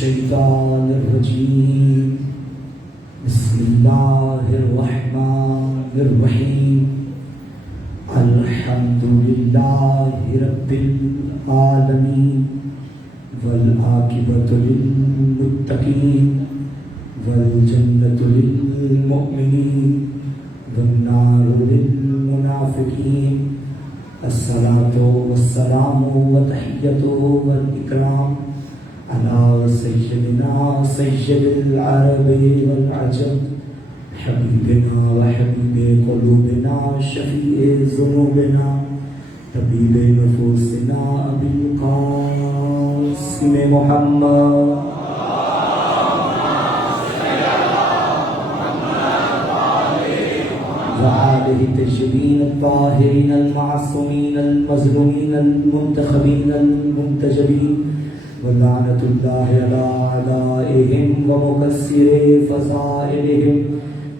الشيطان الرجيم بسم الله الرحمن الرحيم الحمد لله رب العالمين والعاقبة للمتقين والجنة للمؤمنين والنار للمنافقين الصلاة والسلام والتحية والإكرام على سيدنا سيد العرب والعجم حبيبنا وحبيب قلوبنا شفيع ذنوبنا طبيب نفوسنا أبي القاسم محمد وآله الطيبين الطاهرين المعصومين المظلومين المنتخبين المنتجبين ولعنة الله على أعدائهم ومكسر فضائلهم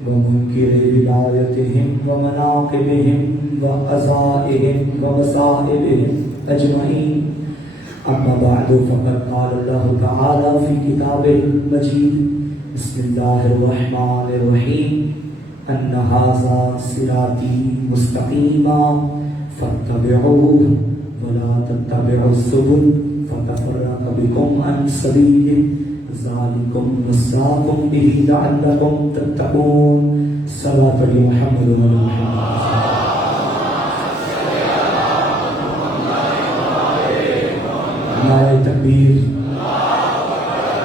ومنكر ولايتهم ومناقبهم وعزائهم ومصائبهم أجمعين أما بعد فقد قال الله تعالى في كتابه المجيد بسم الله الرحمن الرحيم أن هذا صراطي مستقيما فاتبعوه ولا تتبعوا السبل فتفرق بكم عن سبيله ذلكم وصاكم به لعلكم تتقون صلاة محمد وعلى محمد. نعرہ تکبیر.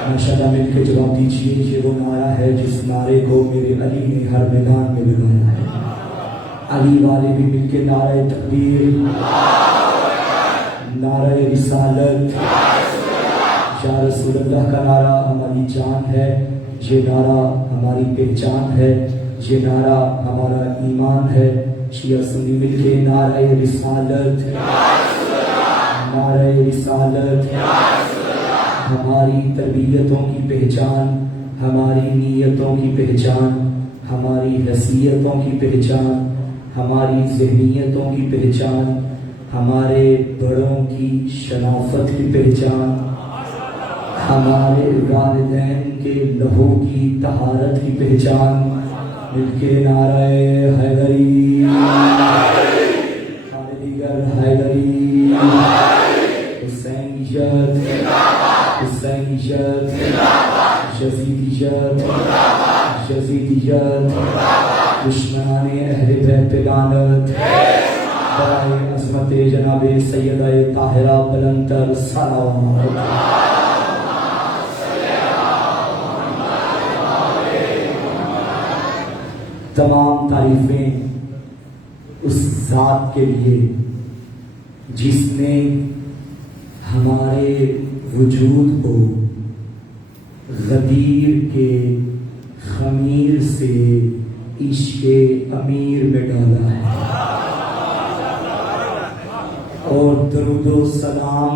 ماشاءاللہ مل کے جواب دیجیے یہ وہ نعرہ ہے جس نعرے کو میرے علی نے ہر میدان میں لگایا ہے. علی والے بھی مل کے نعرہ تکبیر، نعرہ رسالت، یا رسول اللہ کا نعرہ ہماری جان ہے، یہ نعرہ ہماری پہچان ہے، یہ نعرہ ہمارا ایمان ہے. شیعہ سنی مل کے نعرہ رسالت، نعرہ رسالت ہماری تربیتوں کی پہچان، ہماری نیتوں کی پہچان، ہماری حیثیتوں کی پہچان، ہماری ذہنیتوں کی پہچان، ہمارے بڑوں کی شناخت کی پہچان، ہمارے والدین کے لہو کی طہارت کی پہچان. مل کے نعرہ حیدری، خالدیگر حیدری، حسینیت، حسینیت، یزیدیت، یزیدیت، دشمنان اہل بیت لعنت، برائے عظمت جناب سیدہ طاہرہ بلندتر صلوات. تمام تعریفیں اس ذات کے لیے جس نے ہمارے وجود کو غدیر کے خمیر سے عشق امیر میں ڈالا ہے. اور درود و سلام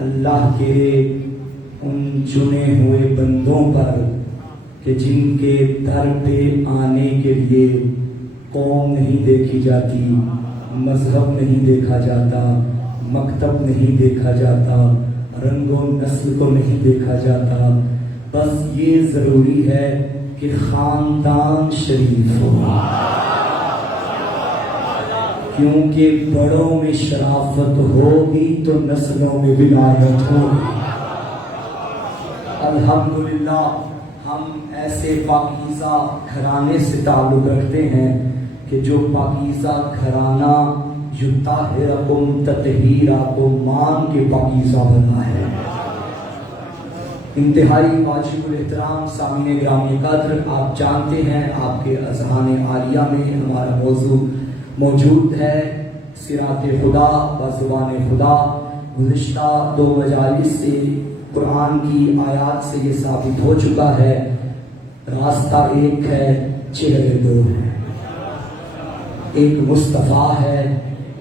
اللہ کے ان چنے ہوئے بندوں پر کہ جن کے در پہ آنے کے لیے قوم نہیں دیکھی جاتی، مذہب نہیں دیکھا جاتا، مکتب نہیں دیکھا جاتا، رنگ و نسل کو نہیں دیکھا جاتا، بس یہ ضروری ہے کہ خاندان شریف ہو، کیونکہ بڑوں میں شرافت ہوگی تو نسلوں میں ولایت ہوگی. الحمدللہ ہم ایسے پاکیزہ گھرانے سے تعلق رکھتے ہیں کہ جو پاکیزہ گھرانہ یطہرکم تطہیرا کو مان کے پاکیزہ بنا ہے. انتہائی واجب الاحترام سامعین گرامی قدر، آپ جانتے ہیں آپ کے اذہان عالیہ میں ہمارا موضوع موجود ہے صراط خدا و زبان خدا. گزشتہ 2 مجالس سے قرآن کی آیات سے یہ ثابت ہو چکا ہے راستہ ایک ہے، چہرے 2 ہیں، ایک مصطفیٰ ہے،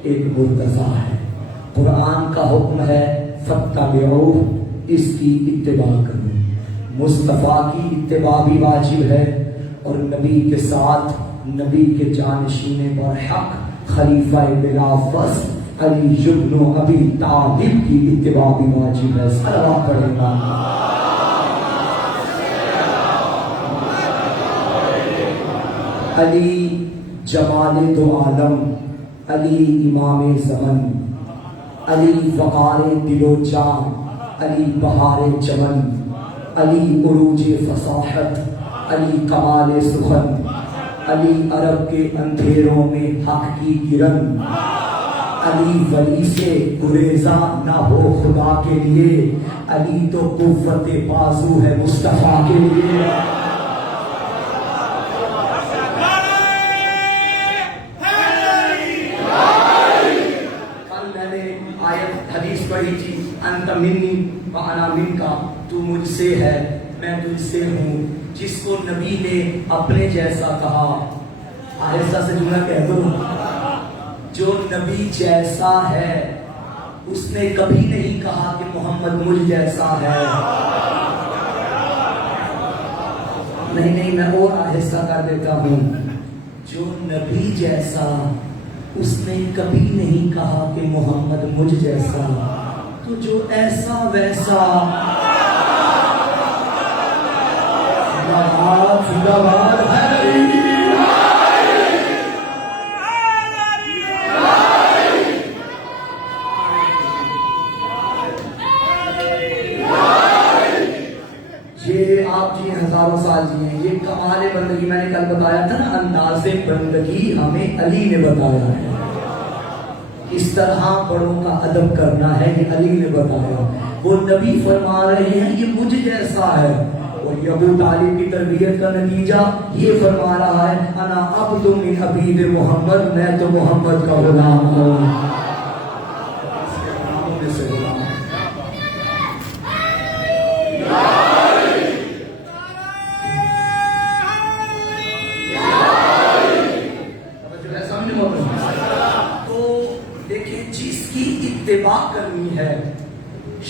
ایک مرتضیٰ ہے. قرآن کا حکم ہے فاتبعوہ، اس کی اتباع کرو. مصطفیٰ کی اتباع بھی واجب ہے، اور نبی کے ساتھ نبی کے جانشین برحق خلیفہ بلا فصل علی بن ابی طالب کی اتباع بھی واجب ہے. صلوات پڑھنا. علی جمال دو عالم، علی امام زمن، علی وقار دل و جان، علی بہار چمن، علی عروج فصاحت، علی کمال سخن، علی عرب کے اندھیروں میں حق کی کرن، علی ولی سے گریزاں نہ ہو خدا کے لیے، علی تو قوت بازو ہے مصطفیٰ کے لیے۔ کل میں نے آیت حدیث پڑھی تھی، انت منی وانا منکا، تو مجھ سے ہے میں تجھ سے ہوں۔ جس کو نبی نے اپنے جیسا کہا، آہستہ سے جملہ کہہ دو، جو نبی جیسا ہے اس نے کبھی نہیں کہا کہ محمد مجھ جیسا ہے۔ نہیں میں اور آہستہ کر دیتا ہوں، جو نبی جیسا اس نے کبھی نہیں کہا کہ محمد مجھ جیسا، تو جو ایسا ویسا زندہ باد ہے۔ آپ جی ہزاروں سال جیے، یہ کمال بندگی میں نے کل بتایا تھا نا، انداز بندگی ہمیں علی نے بتایا ہے، اس طرح بڑوں کا ادب کرنا ہے یہ علی نے بتایا۔ وہ نبی فرما رہے ہیں یہ مجھ جیسا ہے، اور یہ ابو طالب کی تربیت کا نتیجہ یہ فرما رہا ہے، انا عبد من عبید محمد، میں تو محمد کا غلام ہوں۔ اتباع کرنی ہے،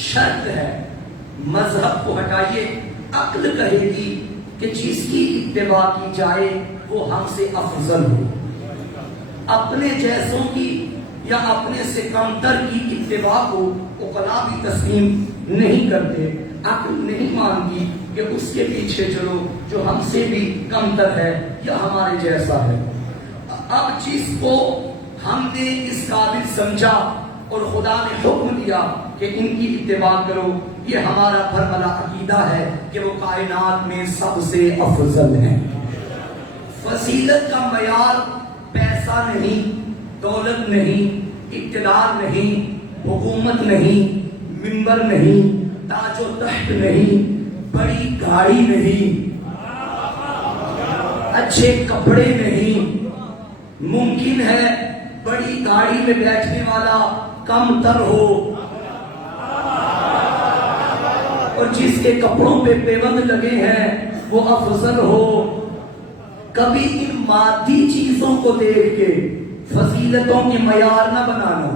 شرط ہے، مذہب کو ہٹائیے، عقل کہے گی کہ جس کی اتباع کی جائے وہ ہم سے افضل ہو۔ اپنے جیسوں کی یا اپنے سے کمتر کی اتباع کو عقلاء بھی تسلیم نہیں کرتے، عقل نہیں مانتی کہ اس کے پیچھے چلو جو ہم سے بھی کمتر ہے یا ہمارے جیسا ہے۔ اب جس کو ہم نے اس قابل سمجھا اور خدا نے حکم دیا کہ ان کی اتباع کرو، یہ ہمارا برملا عقیدہ ہے کہ وہ کائنات میں سب سے افضل ہیں۔ فضیلت کا معیار پیسہ نہیں، دولت نہیں، اقتدار نہیں، حکومت نہیں، منبر نہیں، تاج و تخت نہیں، بڑی گاڑی نہیں، اچھے کپڑے نہیں۔ ممکن ہے بڑی گاڑی میں بیٹھنے والا کم تر ہو اور جس کے کپڑوں پہ پیوند لگے ہیں وہ افضل ہو۔ کبھی ان مادی چیزوں کو دیکھ کے فضیلتوں کی معیار نہ بنانا۔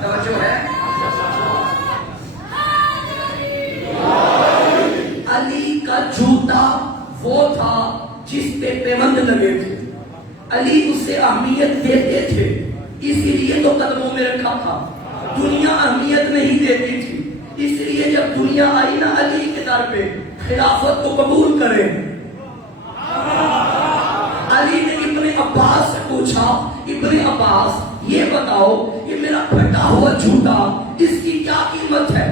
توجہ ہے؟ علی کا جوتا وہ تھا جس پہ پیوند لگے تھے، علی اسے اہمیت دیتے تھے، اسی لیے تو قدموں میں رکھا تھا۔ دنیا اہمیت نہیں دیتی تھی، اس لیے جب دنیا آئی نا علی کے در پہ خلافت کو قبول کرے۔ علی نے ابن عباس سے پوچھا، ابن عباس یہ بتاؤ کہ میرا پھٹا ہوا جوتا اس کی کیا قیمت ہے؟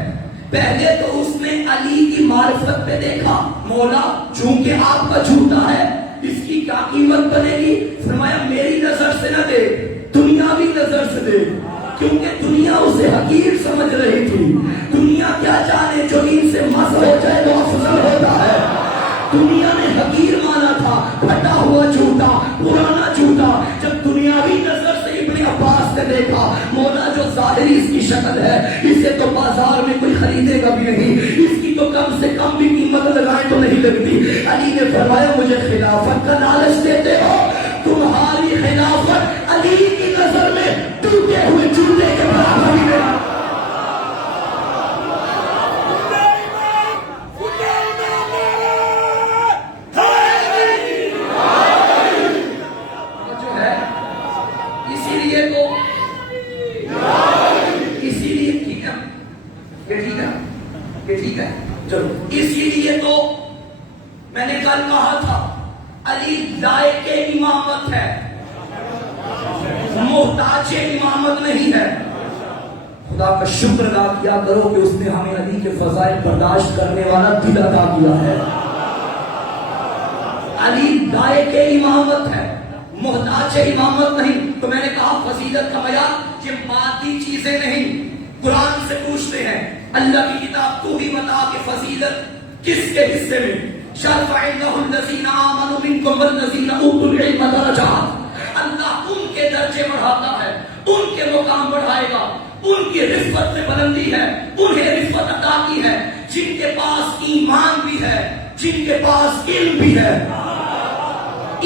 پہلے تو اس نے علی کی معرفت پہ دیکھا، مولا چونکہ آپ کا جوتا ہے اس کی کیا قیمت بنے گی؟ فرمایا میری نظر سے نہ دے، دنیاوی نظر سے دے، کیونکہ دنیا اسے حقیر سمجھ رہی تھی۔ دنیا کیا جانے جو ان سے مس ہو جائے تو افضل ہوتا ہے۔ دنیا نے حقیر مانا تھا پھٹا ہوا جوتا، پرانا جوتا۔ جب دنیاوی نظر سے ابن عباس نے دیکھا، مولا جو ظاہری اس کی شکل ہے اسے تو بازار میں کوئی خریدے گا بھی نہیں، اس کی تو کم سے کم بھی قیمت لگائے تو نہیں لگتی۔ علی نے فرمایا مجھے خلافت کا لالچ دیتے ہو، تمہاری خلافت علی کی نظر میں ٹوٹے ہوئے جوتے کے برابر ہی ہے۔ اسی لیے تو میں نے کل کہا تھا علی لا محتاج امامت نہیں ہے. خدا کا شکر ادا کیا کرو کہ اس نے ہمیں علی کے فضائل برداشت کرنے والا دل عطا کیا ہے. علی لائق امامت ہے، محتاج امامت نہیں. تو میں نے کہا فضیلت کا معیار یہ مادی چیزیں نہیں. قرآن سے پوچھتے ہیں اللہ کی کتاب تو ہی بتا کہ فضیلت کس کے حصے میں. شرفع اللہ الذین آمنوا منکم والذین اوتوا العلم درجات. اللہ ان کے درجے بڑھاتا ہے، ان کے مقام بڑھائے گا. ان کی رفعت میں بلندی ہے، انہیں رفعت عطا کی ہے جن کے پاس ایمان بھی ہے، جن کے پاس علم بھی ہے.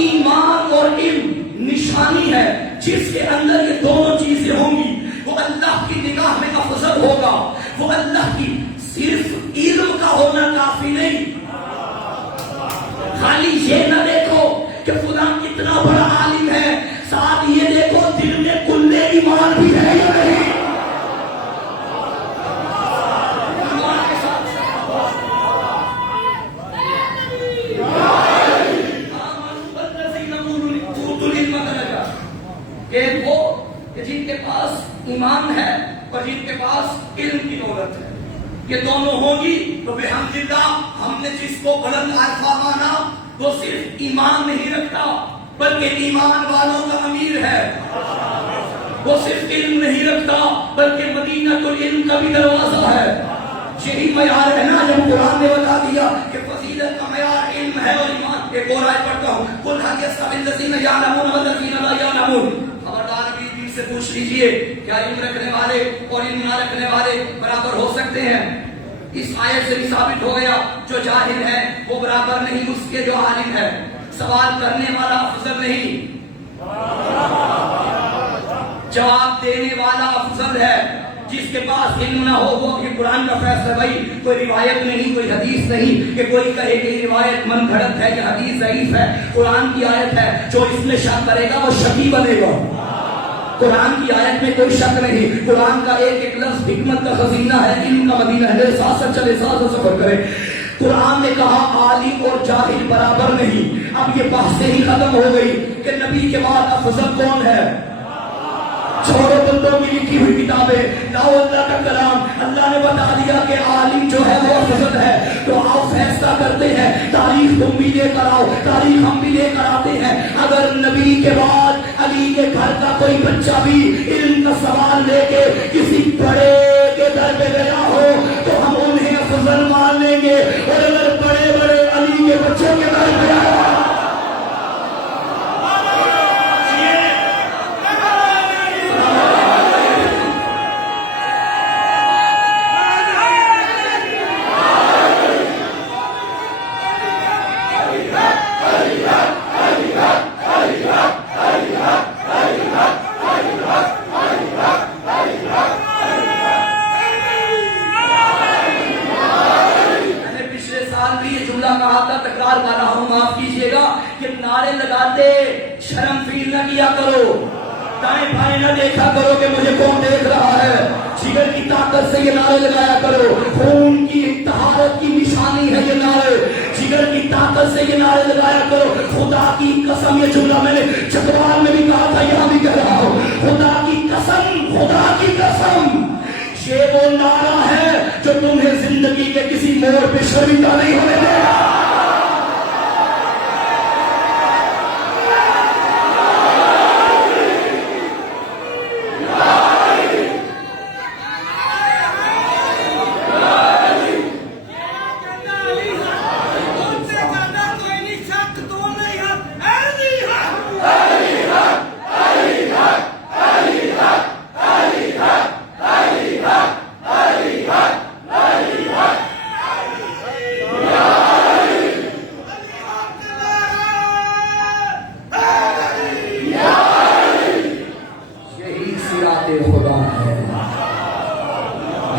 ایمان اور علم نشانی ہے. جس کے اندر یہ دونوں چیزیں ہوں گی وہ اللہ کی نگاہ میں افضل ہوگا. وہ اللہ کی صرف علم کا ہونا کافی نہیں. خالی یہ نہ دیکھو کہ فلاں کتنا بڑا عالم ہے، ساتھ یہ دیکھو دل میں کلے ایمان بھی ہے یا نہیں. ایک وہ کہ جن کے پاس ایمان ہے اور جن کے پاس علم کی دولت ہے. یہ دونوں ہوں گی تو بحمداللہ ہم نے جس کو بلند عارفہ مانا وہ صرف ایمان نہیں رکھتا بلکہ ایمان والوں کا امیر ہے. وہ صرف علم نہیں رکھتا بلکہ مدینہ العلم کا بھی دروازہ ہے. یہی معیار ہے نا جب قرآن نے بتا دیا کہ فضیلت کا معیار علم ہے اور ایمان. ایک اور آیت پڑھتا ہوں قل هل يستوي الذين يعلمون والذين لا يعلمون. خبردار ابھی دل سے پوچھ لیجئے کیا علم رکھنے والے اور علم نہ رکھنے والے برابر ہو سکتے ہیں؟ اس آیت سے بھی ثابت ہو گیا جو جاہل ہے وہ برابر نہیں اس کے جو عالم ہے. سوال کرنے والا افضل نہیں، جواب دینے والا افضل ہے. جس کے پاس علم نہ ہو وہ یہ قرآن کا فیصلہ بھائی کوئی روایت نہیں، کوئی حدیث نہیں کہ کوئی کہے کہ یہ روایت من گھڑت ہے کہ حدیث ضعیف ہے. قرآن کی آیت ہے، جو اس میں شک کرے گا وہ شکی بنے گا. قرآن کی آیت میں کوئی شک نہیں. قرآن کا ایک ایک لفظ حکمت کا خزینہ ہے، علم کا مدینہ ہے. میرے ساتھ ساتھ چلے، ساتھ سفر کرے. قرآن نے کہا عالم اور جاہل برابر نہیں. اب یہ بحث ہی ختم ہو گئی کہ نبی کے بعد افضل کون ہے. چھوڑو بندوں کی لکھی ہوئی کتابیں، لاؤ اللہ کا کلام. اللہ نے بتا دیا کہ عالم جو ہے وہ افضل ہے. تو آپ فیصلہ کرتے ہیں تاریخ تم بھی لے کر آؤ، تاریخ ہم بھی لے کر آتے ہیں. اگر نبی کے بعد علی کے گھر کا کوئی بچہ بھی علم کا سوال لے کے کسی بڑے کے در پہ گیا ہو تو ہم انہیں افضل مان لیں گے. اور اگر بڑے بڑے علی کے بچوں کے در پہ آیا شرم فیل نہ کیا کرو، دائیں بائیں نہ دیکھا کرو کہ مجھے کون دیکھ رہا ہے. جگر کی طاقت سے یہ نعرے لگایا کرو. خون کی طہارت کی نشانی ہے یہ نعرے. جگر کی طاقت سے یہ نعرے لگایا کرو. خدا کی قسم، یہ جملہ میں نے چتوال میں بھی کہا تھا، یہاں بھی کہہ رہا ہوں. خدا کی قسم، خدا کی قسم، یہ وہ نعرہ ہے جو تمہیں زندگی کے کسی موڑ پہ شرمندہ نہیں ہونے دے گا.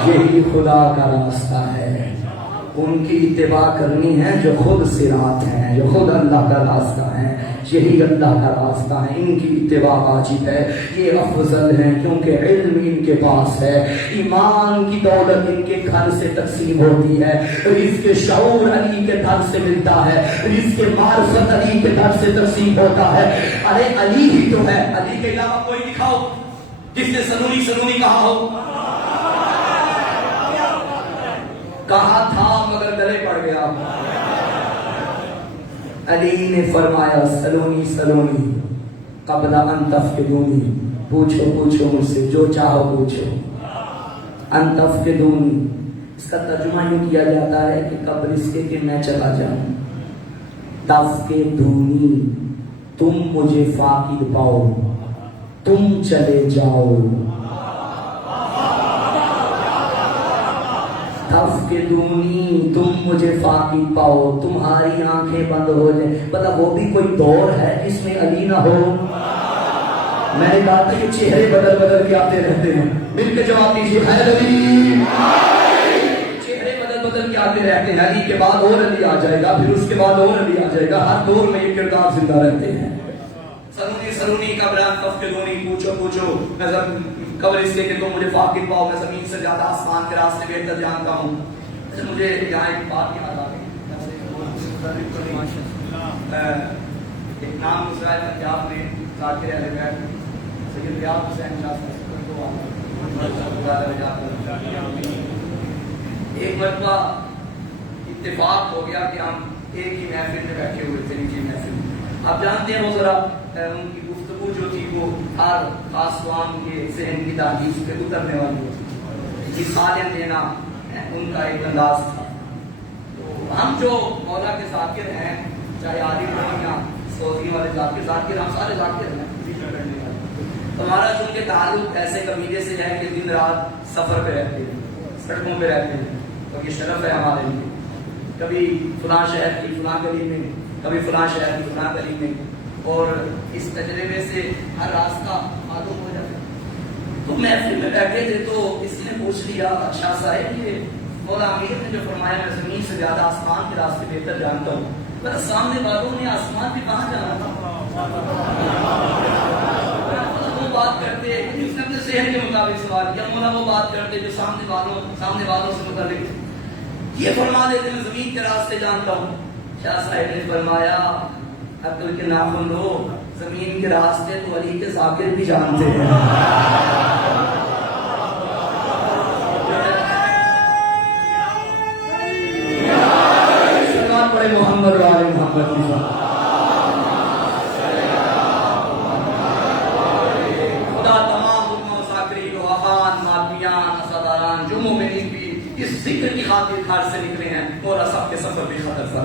یہی خدا کا راستہ ہے. ان کی اتباع کرنی ہے جو خود صراط ہیں، جو خود اللہ کا راستہ ہیں. یہی اللہ کا راستہ ہے، ان کی اتباع واجب ہے، یہ افضل ہیں کیونکہ علم ان کے پاس ہے، ایمان کی دولت ان کے گھر سے تقسیم ہوتی ہے، رزق شعور علی کے گھر سے ملتا ہے، رزق معرفت علی کے گھر سے تقسیم ہوتا ہے۔ ارے علی ہی تو ہے، علی کے علاوہ کوئی دکھاؤ جس نے سنونی سنونی کہا ہو، کہا تھا مگر گلے پڑ گیا۔ علی نے فرمایا سلونی سلونی قبل ان تفقدونی، پوچھو پوچھو مجھ سے جو چاہو پوچھو، ان تفقدونی اس کا ترجمہ یوں کیا جاتا ہے کہ قبل اس کے کہ میں چلا جاؤں، تفقدونی تم مجھے فاقد پاؤ، تم چلے جاؤ، تفقدونی تم مجھے فاقد پاؤ، تمہاری آنکھیں بند ہو جائیں۔ پتہ وہ بھی کوئی دور ہے جس میں علی نہ ہو؟ میں نے کہا تھا یہ چہرے بدل بدل کے آتے رہتے ہیں، مل کے جواب دیجیے حیدر علی، چہرے بدل بدل کے آتے رہتے ہیں، علی کے بعد اور علی آ جائے گا، پھر اس کے بعد اور علی آ جائے گا، ہر دور میں یہ کردار زندہ رہتے ہیں۔ سلونی سلونی قبل ان تفقدونی، پوچھو پوچھو قبل اس کے کہ تم مجھے فاقد پاؤ، میں زمین سے زیادہ آسمان کے راستے بہتر جانتا ہوں۔ مجھے یہاں ایک بات یاد آ گئی، ایک نام گزرا ہے پنجاب میں، ذاکر اہل بیت سید ریاض حسین شاہ ایک مرتبہ اتفاق ہو گیا کہ ہم ایک ہی محفل میں بیٹھے ہوئے تھے، نجی محفل میں۔ آپ جانتے ہیں وہ ذرا ان کی گفتگو جو تھی وہ ہر خاص قوم کے ذہن کی تحقیق پہ اترنے والی ہوتی، مثالیں دینا ان کا ایک انداز تھا۔ تو ہم جو مولا کے ذاکر ہیں، چاہے عالم ہوں یا سعودی والے ذاکر ہم سارے ذاکر ہیں، ہمارا چونکہ تعلق ایسے قبیلے سے ہے کہ دن رات سفر پہ رہتے ہیں، سڑکوں پہ رہتے ہیں، تو یہ شرف ہے ہمارے لیے، کبھی فلاں شہر کی فلاں گلی میں، کبھی فلاں شہر کی فلاں گلی میں، اور اس تجربے سے ہر راستہ معلوم ہو جاتا ہے۔ تو محفل میں بیٹھے تھے تو کسی نے پوچھ لیا اچھا صاحب یہ مولا امیر نے جو فرمایا میں زمین سے زیادہ آسمان کے راستے بہتر جانتا ہوں، پر سامنے والوں نے آسمان پہ کہاں جانا تھا؟ وہ بات کرتے، اس نے اپنے ذہن کے مطابق سوال کیا، مولا وہ بات کرتے جو سامنے والوں سے متعلق، یہ فرما دیتے میں زمین کے راستے جانتا ہوں۔ شاہ صاحب نے فرمایا عقل کے ناخن لو، زمین کے راستے تو علی کے ذاکر بھی جانتے ہیں۔ سلام پڑھے محمد و آل محمد کی بات۔ خدا تمام حکم و ذاکری روحان مادیان اسداران جو مومنین بھی اس ذکر کی خاطر گھر سے نکلے ہیں، مولا سب کے سفر بھی خطر سر۔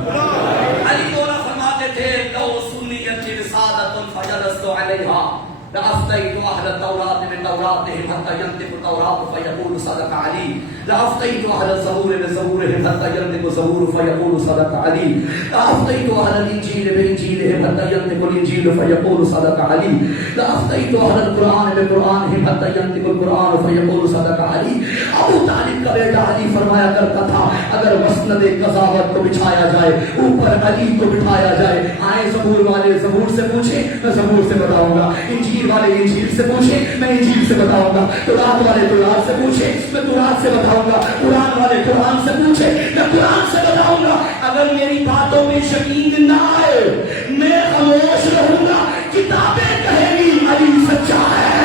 علی مولا فرماتے تھے لو سنیت رسالۃ فجلست علیہا لأفتيت أهل التوراة من توراتهم حتى ينطق التوراة فيقول صدق علي، لأفتيت أهل الزبور بزبورهم حتى ينطق الزبور فيقول صدق علي، لأفتيت أهل الإنجيل بإنجيلهم حتى ينطق الإنجيل فيقول صدق علي، لأفتيت أهل القرآن بقرآنهم حتى ينطق القرآن فيقول صدق علي۔ ابو طالب کا بیٹا علی فرمایا کرتا تھا اگر مسند قضاوت کو بچھایا جائے اوپر علی کو بٹھایا جائے، آئے زبور والے زبور سے پوچھیں میں زبور سے بتاؤں گا، انجیل والے انجیل سے پوچھیں میں انجیل سے بتاؤں گا، تورات والے تورات سے پوچھیں میں تورات سے بتاؤں گا، قرآن والے قرآن سے پوچھیں میں قرآن سے بتاؤں گا۔ اگر میری باتوں میں شکیل نہ آئے میں خاموش رہوں گا، کتابیں کہیں گی علی سچا ہے۔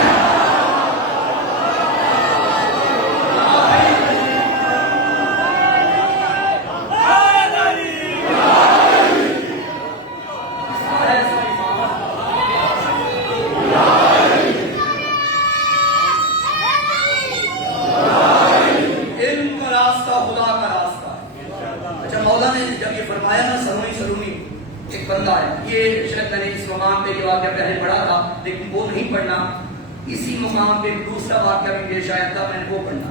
لیکن وہ نہیں پڑھنا، اسی مقام پہ دوسرا واقعہ بھی پیش آیا تھا، میں نے وہ پڑھنا۔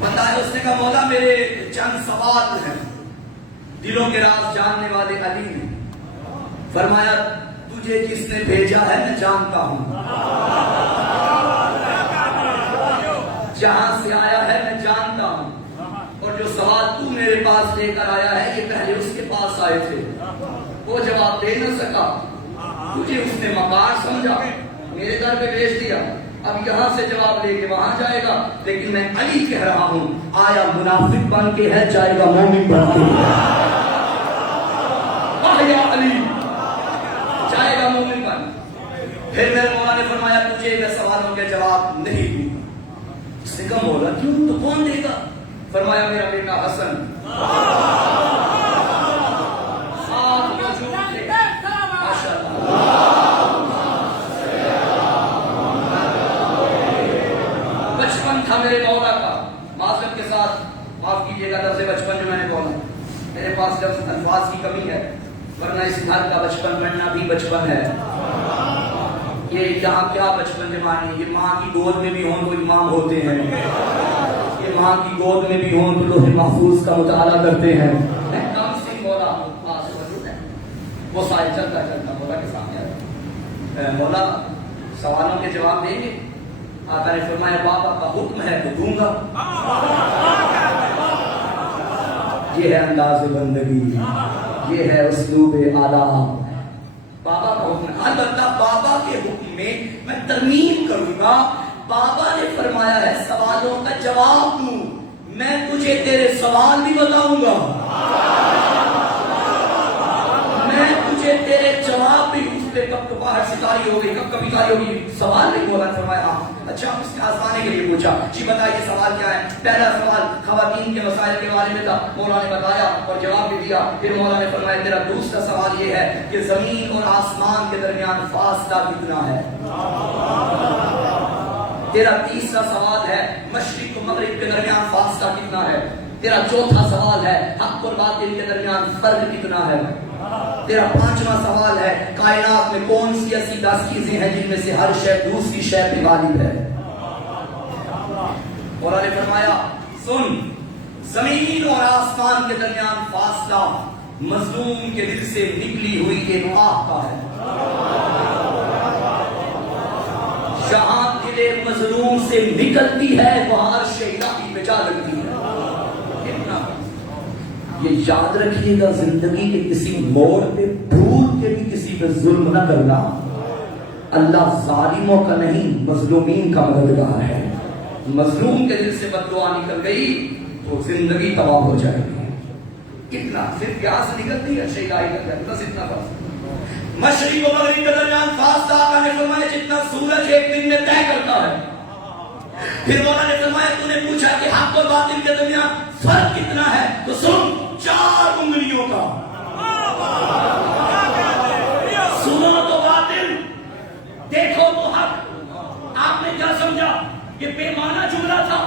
بندہ ہے اس نے کہا مولا میرے چند سوال ہیں، دلوں کے راز جاننے والے علی نے فرمایا تجھے جس نے بھیجا ہے میں جانتا ہوں، جہاں سے آیا ہے میں جانتا ہوں، اور جو سوال تو میرے پاس لے کر آیا ہے یہ پہلے اس کے پاس آئے تھے، وہ جواب دے نہ سکا، تجھے اس نے مکار سمجھا، میرے در پہ بھیج دیا، اب یہاں سے جواب لے کے وہاں جائے گا، لیکن میں علی کہہ رہا ہوں آیا منافق بن کے ہے جائے گا مومن بن کے، آیا علی جائے گا مومن بن۔ پھر میرے مولا نے فرمایا تجھے میں سوالوں کے جواب نہیں دوں گا۔ اس نے کہا مولا کیوں، تو کون دے گا؟ فرمایا میرا بیٹا حسن، ساتھ موجود تھے، ماشاءاللہ، بچپن تھا میرے مولا کا، معذرت کے ساتھ معاف کیجیے گا لفظ بچپن جو میں نے بولا، میرے پاس لفظ الفاظ کی کمی ہے، ورنہ اس گھر کا بچپن بننا بھی بچپن ہے۔ یہ یہاں کیا بچپن جمانی، یہ ماں کی گود میں بھی ہوں تو امام ہوتے ہیں، یہ ماں کی گود میں بھی ہوں تو لوح محفوظ کا مطالعہ کرتے ہیں۔ میں کم سنگھ مولا پاس موجود ہے، وہ سائل چلتا چلتا مولا کے سامنے آتا، مولا سوالوں کے جواب دیں گے؟ آقا نے فرمایا بابا کا حکم ہے تو دوں گا۔ یہ ہے انداز بندگی، یہ ہے اسلوب آداب، بابا کا حکم ہے۔ البتہ بابا کے حکم میں ترمیم کروں گا، بابا نے فرمایا ہے سوالوں کا جواب دوں، میں تجھے تیرے سوال بھی بتاؤں گا، میں تجھے تیرے جواب بھی، اس پہ کب تو باہر سے کاری ہو گئی، کب کبھی کاری ہوگی، سوال نہیں بولا فرمایا ہاں اچھا، اس کے آسانے کے لیے پوچھا جی بتائیے سوال کیا ہے؟ پہلا سوال خواتین کے مسائل کے بارے میں تھا، مولا نے بتایا اور جواب بھی دیا۔ پھر مولا نے فرمایا تیرا دوسرا سوال یہ ہے کہ زمین اور آسمان کے درمیان فاصلہ کتنا ہے؟ تیرا تیسرا سوال ہے مشرق و مغرب کے درمیان فاصلہ کتنا ہے؟ تیرا چوتھا سوال ہے حق اور باطل کے درمیان فرق کتنا ہے؟ تیرا پانچواں سوال ہے کائنات میں کون سی ایسی 10 چیزیں ہیں جن میں سے ہر شے دوسری شے پہ غالب ہے؟ مولا نے فرمایا سن، زمین اور آسمان کے درمیان فاصلہ مظلوم کے دل سے نکلی ہوئی ایک آہ کا ہے، جہاں دل مظلوم سے نکلتی ہے وہاں عرش الہی پہ جا لگتی ہے۔ یہ یاد رکھیے گا، زندگی کے کسی موڑ پہ بھول کے بھی کسی پہ ظلم نہ کرنا، اللہ ظالموں کا نہیں مظلومین کا مددگار ہے۔ مظلوم کے دل سے بد دعا نکل گئی تو زندگی تباہ ہو جائے گی۔ کتنا صرف پیاس نکلتی ہے شیدائی کا بس اتنا بس۔ مشرق و مغرب کے درمیان فاصلہ آقا نے فرمایا جتنا سورج ایک دن میں طے کرتا ہے۔ پھر مولا نے فرمایا تو نے پوچھا کہ حق اور باطل کے درمیان فرق کتنا ہے؟ تو سن، 4 انگلیوں کا، سنو تو باطل، دیکھو تو حق۔ آپ نے کیا سمجھا یہ پیمانہ جملہ تھا؟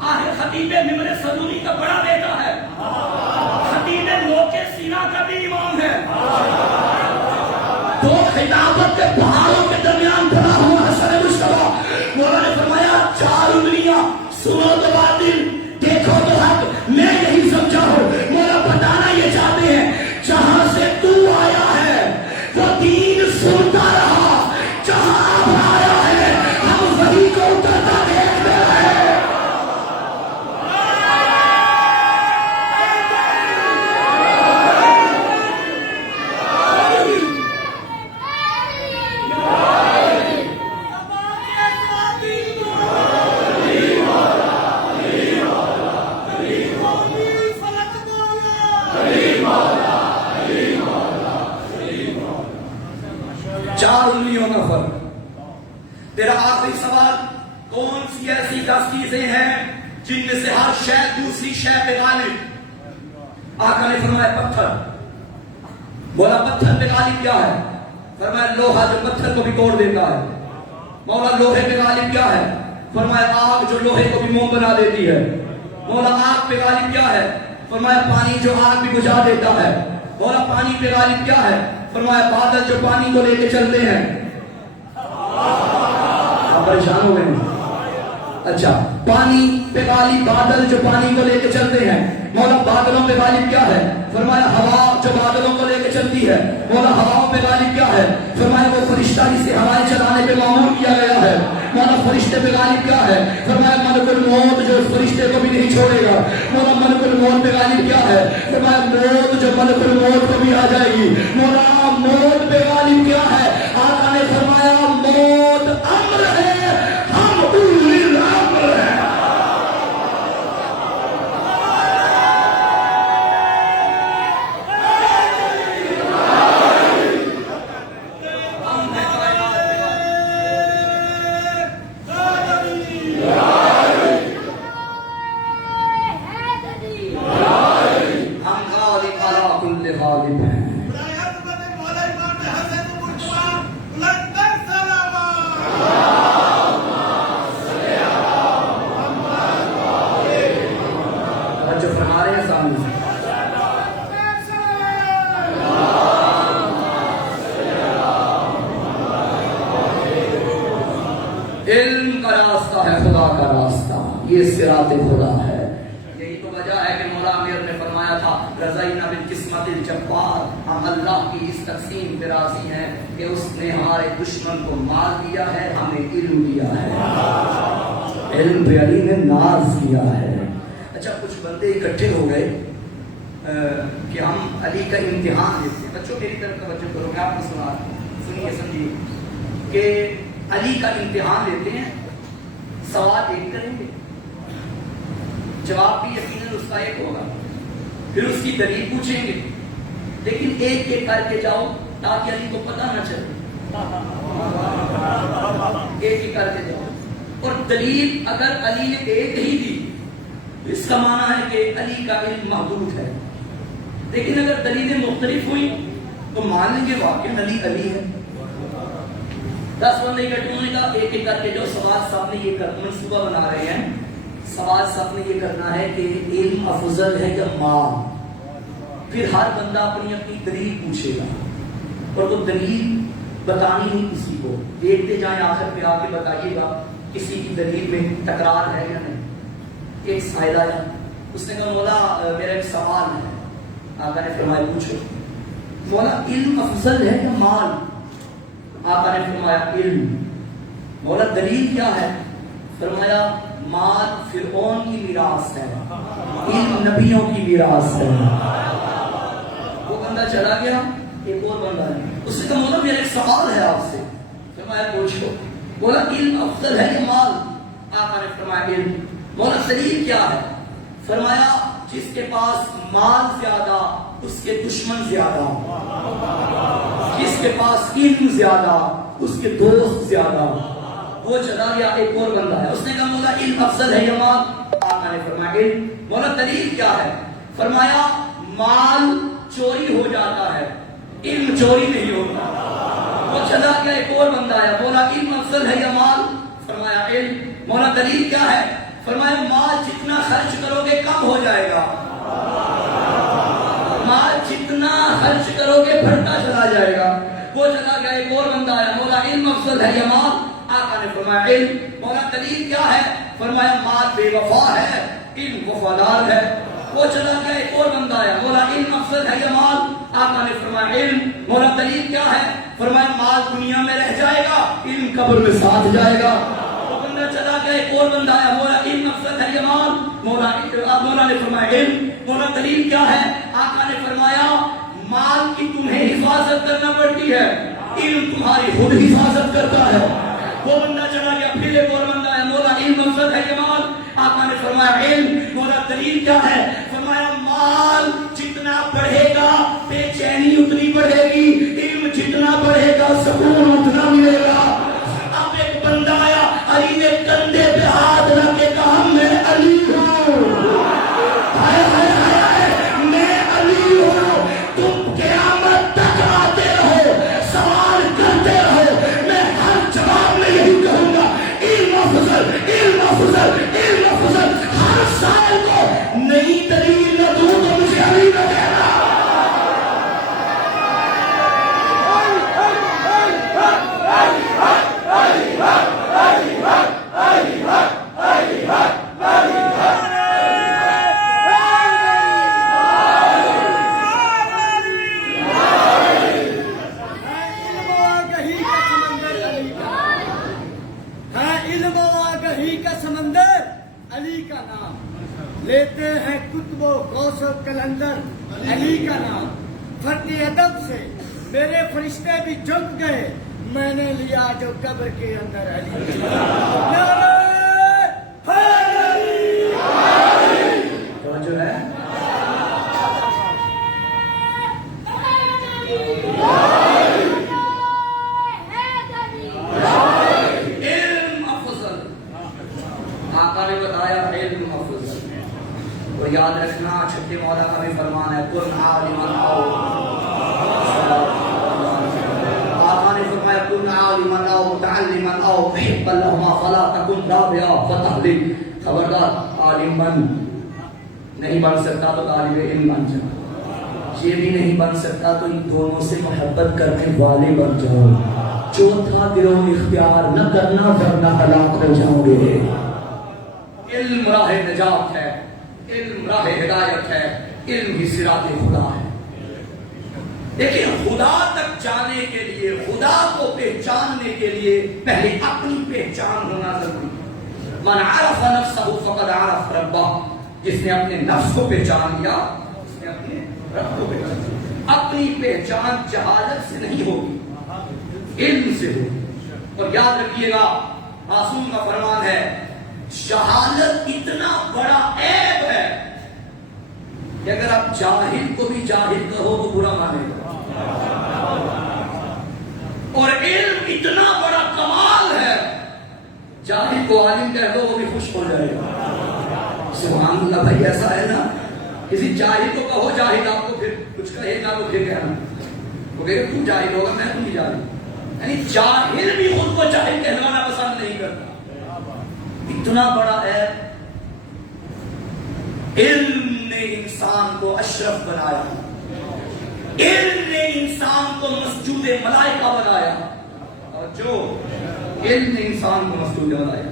آخر خطیب ممبر صدوری کا بڑا بیٹا ہے، خطیب لوک سینا کا بھی امام ہے، دو خطابت کے پہاڑوں کے درمیان بنا ہوا حسن مصطفیٰ۔ مولا نے فرمایا 4 انگلیاں، سنو تو باطل، دیکھو تو حق۔ میں یہی سمجھا ہوں مولا بتانا یہ چاہتے ہیں جہاں سے تو آیا ہے وہ دین سنتا رہا، جہاں اب آیا ہے ہم وہی کو اترتا دیکھتے ہیں۔ تیرا آخری سوال کون سی ایسی 10 چیزیں ہیں جن میں سے ہر شے دوسری شے پہ غالب؟ آقا نے فرمایا پتھر۔ بولا پتھر پہ غالب کیا ہے؟ فرمایا لوہا جو پتھر کو بھی توڑ دیتا ہے۔ مولا لوہے پہ غالب کیا ہے؟ فرمایا آگ جو لوہے کو بھی موم بنا دیتی ہے۔ مولا آگ پہ غالب کیا ہے؟ فرمایا پانی جو آگ بھی بجھا دیتا ہے۔ مولا پانی پہ غالب کیا ہے؟ فرمایا بادل جو پانی کو لے کے چلتے ہیں۔ پریشان ہو گئے؟ اچھا، پانی پہ غالب بادل جو پانی کو لے کے چلتے ہیں۔ مولا بادلوں پہ غالب کیا ہے؟ فرمایا ہوا جو بادلوں کو لے کے چلتی ہے. مولا ہواؤں پہ غالب کیا ہے؟ فرمایا وہ فرشتہ جسے ہوائیں چلانے پہ معمور کیا گیا ہے. مولا فرشتے پہ غالب کیا ہے؟ فرمایا ملک الموت جو اس فرشتے کو بھی نہیں چھوڑے گا. مولا ملک الموت پہ غالب کیا ہے؟ فرمایا موت جو ملک الموت کو بھی آ جائے گی. مولا موت پہ غالب کیا ہے؟ آقا نے فرمایا موت امر ہے، ہم اولی الامر ہیں. علم کا راستہ ہے خدا کا راستہ، یہ صراط خدا ہے. یہی تو وجہ ہے کہ مولا امیر نے فرمایا تھا رضینا بالقسمت الجبار، ہم اللہ کی اس تقسیم پہ راضی ہیں کہ اس نے ہمارے دشمن کو مال دیا ہے، ہمیں علم دیا ہے. علم پہ علی نے ناز کیا ہے. اچھا کچھ بندے اکٹھے ہو گئے کہ ہم علی کا امتحان لیتے ہیں. بچوں میری طرف توجہ کرو، میں آپ کو سنیے سمجھیے کہ علی کا امتحان لیتے ہیں. سوال ایک کریں گے، جواب بھی یقیناً اس کا ایک ہوگا، پھر اس کی دلیل پوچھیں گے، لیکن ایک ایک کر کے جاؤ تاکہ علی کو پتہ نہ چلے. ایک ایک کر کے جاؤ. اور دلیل اگر علی نے ایک ہی دی اس کا معنی ہے کہ علی کا علم محدود ہے. لیکن اگر دلیلیں مختلف ہوئی تو مان لیں گے واقعی علی علی ہے. 10 بندے اکٹھے ہونے کا ایک ایک کر کے جو سوال سب نے یہ کرنا، منصوبہ بنا رہے ہیں. سوال سب نے یہ کرنا ہے کہ علم افضل ہے یا مال. پھر ہر بندہ اپنی اپنی دلیل پوچھے گا اور وہ دلیل بتانی نہیں کسی کو. دیکھتے جائیں آخر پہ آ کے بتائیے گا کسی کی دلیل میں تکرار ہے یا نہیں. ایک سائلہ ہے، اس نے کہا مولا میرا ایک سوال ہے. آقا نے فرمایا پوچھو. مولا علم افضل ہے یا مال؟ آقا نے فرمایا علم. مولا دلیل کیا ہے؟ فرمایا مال فرعون کی میراث ہے، علم نبیوں کی میراث ہے. وہ بندہ چلا گیا، ایک اور بندہ ہے. اس نے کہا مولا میرا ایک سوال ہے آپ سے. فرمایا پوچھو. بولا علم افضل ہے یا مال؟ آقا نے فرمایا علم. مولا دلیل کیا ہے؟ فرمایا جس کے پاس مال زیادہ اس کے دشمن زیادہ، جس کے پاس علم زیادہ اس کے دوست زیادہ. وہ چلا گیا، ایک اور بندہ ہے. اس نے کہا مولا علم افضل ہے یا مال؟ آقا نے فرمایا علم. مولا دلیل کیا ہے؟ فرمایا مال چوری ہو جاتا ہے، علم چوری نہیں ہوتا. وہ چلا گیا، ایک اور بندہ ہے. مولا علم افضل ہے یا مال؟ فرمایا علم. مولا دلیل کیا ہے؟ فرمایا مال جتنا خرچ کرو گے کم ہو جائے گا، مال جتنا خرچ کرو گے بڑھتا چلا جائے گا. وہ چلا گیا، ایک اور بندہ ہے. مولا علم افضل ہے یا مال؟ آقا نے فرمایا علم. مولا دلیل کیا ہے؟ فرمایا مال بے وفا ہے، علم وفادار ہے. وہ چلا گیا، ایک اور بندہ ہے. مولا علم افضل ہے یا مال؟ آقا نے فرمایا علم. مولا دلیل کیا ہے؟ فرمایا مال دنیا میں رہ جائے گا، علم قبر میں ساتھ جائے گا. وہ بندہ چلا گیا، ایک اور بندہ ہے. مولا علم افضل ہے یا مال؟ مولا نے فرمایا علم. مولا دلیل کیا ہے؟ آقا نے فرمایا مال کی تمہیں حفاظت کرنا پڑتی ہے، علم تمہاری خود حفاظت کرتا ہے. وہ بندہ چلا گیا، پھر ایک اور بندہ ہے. مولا علم افضل ہے یا مال؟ آقا نے فرمایا علم. مولا دلیل کیا ہے؟ فرمایا مال جتنا بڑھے گا بے چینی اتنی بڑھے گی، علم جتنا بڑھے گا سکون اتنا ملے گا. اب ایک بندہ آیا، علی نے کندھے پہ ہاتھ رکھ کے کہا میں علی ہوں. ہائے ہائے ہائے، میں علی ہوں. تم قیامت تک آتے رہو، سوال کرتے رہو، میں ہر جواب میں یہی کہوں گا علم افضل، علم افضل، علم افضل. ہر سائل کو نئی دلیل نہ دوں تو مجھے علی نہ کہنا. آگہی کا سمندر علی کا نام، لیتے ہیں کتب و غوث و کلندر علی کا نام، فرد ادب سے میرے فرشتے بھی جھک گئے، میں نے لیا جو قبر کے اندر علی کا نام۔ جو ہے علم افضل، آقا نے بتایا علم افضل، تو یاد رکھنا چھٹے مولا کا بھی فرمان ہے کن عالما او، آقا نے فرمایا کن عالما او متعلما او محبا لهما فلا تكن رابعا فتهلك، خبردار عالم بن، نہیں بن سکتا تو طالب علم بن جاؤ، یہ بھی نہیں بن سکتا تو ان دونوں سے محبت کرنے والے بن جاؤ، چوتھا گروہ اختیار نہ کرنا ورنہ ہلاک ہو جاؤ گے۔ علم راہ نجات ہے، علم راہ ہدایت ہے، علم ہی صراط خدا ہے۔ لیکن خدا تک جانے کے لیے، خدا کو پہچاننے کے لیے پہلے اپنی پہچان ہونا ضروری ہے۔ من عرف نفسہ فقد عرف ربہ، جس نے اپنے نفس کو پہچان لیا اس نے اپنے رب کو پہچان لیا۔ اپنی پہچان جہالت سے نہیں ہوگی، علم سے ہوگی۔ اور یاد رکھیے گا معصوم کا فرمان ہے جہالت اتنا بڑا عیب ہے کہ اگر آپ جاہل کو بھی جاہل کہو تو برا مانے گا، اور علم اتنا بڑا کمال ہے جاہل کو عالم کہہ دو وہ بھی خوش ہو جائے گا۔ سبحان اللہ بھائی، ایسا ہے نا، کسی جاہل کو کہو جاہل آپ کو پھر کچھ کہے گا تو پھر کہنا وہ کہے گا تم جاہل ہوگا میں تم جاہل، یعنی جاہل بھی خود کو جاہل کہلانا پسند نہیں کرتا۔ اتنا بڑا ہے، علم نے انسان کو اشرف بنایا، علم نے انسان کو مسجود ملائکہ بنایا، اور جو علم نے انسان کو مسجود بنایا۔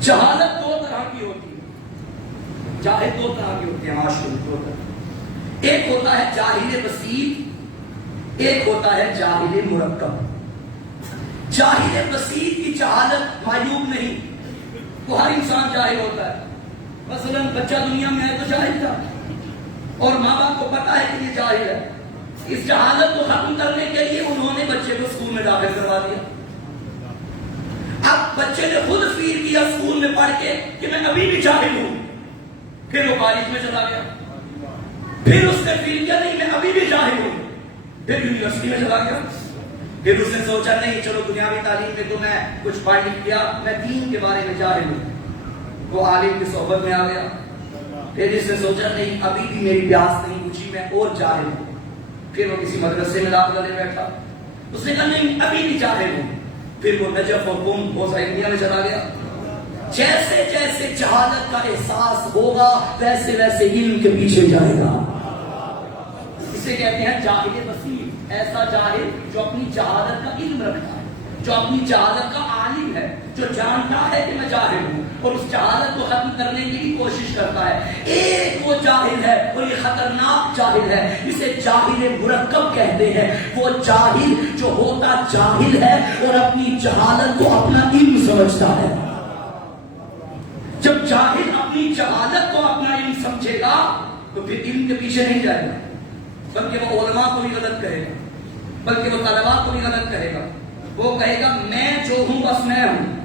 جہالت دو طرح کی ہوتی ہے، جاہل دو طرح کی ہوتی ہے معاشرے میں، دو طرح، ایک ہوتا ہے جاہل بسیط، ایک ہوتا ہے جاہل مرکب۔ جاہل بسیط کی جہالت معیوب نہیں، وہ ہر انسان جاہل ہوتا ہے، مثلا بچہ دنیا میں ہے تو جاہل تھا اور ماں باپ کو پتا ہے کہ یہ جاہل ہے، اس جہالت کو ختم کرنے کے لیے انہوں نے بچے کو اسکول میں داخل کروا دیا۔ اب بچے نے خود فیل کیا اسکول میں پڑھ کے کہ میں ابھی بھی جاہل ہوں، پھر وہ کالج میں چلا گیا، پھر اس نے فیل کیا نہیں میں ابھی بھی جاہل ہوں، پھر یونیورسٹی میں چلا گیا، پھر اس نے سوچا نہیں چلو دنیاوی تعلیم میں تو میں کچھ پڑھ لکھ گیا، میں دین کے بارے میں جاہل ہوں، وہ عالم کی صحبت میں آ گیا، پھر اس نے سوچا نہیں ابھی بھی میری پیاس نہیں بجھی میں اور جاہل ہوں، پھر وہ کسی مدرسے میں داخلہ لے بیٹھا، اس نے کہا نہیں ابھی بھی جاہل ہوں، پھر وہ نجف اور قم وہ انڈیا میں چلا گیا۔ جیسے جیسے جہالت کا احساس ہوگا ویسے ویسے علم کے پیچھے جائے گا، اسے کہتے ہیں جاہل بصیر، ایسا جاہل جو اپنی جہالت کا علم رکھتا ہے، جو اپنی جہالت کا عالم ہے، جو جانتا ہے کہ میں جاہل ہوں اور اس جہالت کو ختم کرنے کی بھی کوشش کرتا ہے۔ ایک وہ جاہل ہے اور یہ خطرناک جاہل ہے، اسے جاہل مرکب کہتے ہیں، وہ جاہل جو ہوتا جاہل ہے اور اپنی جہالت کو اپنا علم سمجھتا ہے۔ جب جاہل اپنی جہالت کو اپنا علم سمجھے گا تو پھر علم کے پیچھے نہیں جائے گا، بلکہ وہ علماء کو بھی غلط کہے گا، بلکہ وہ طلباء کو بھی غلط کہے گا، وہ کہے گا میں جو ہوں بس میں ہوں،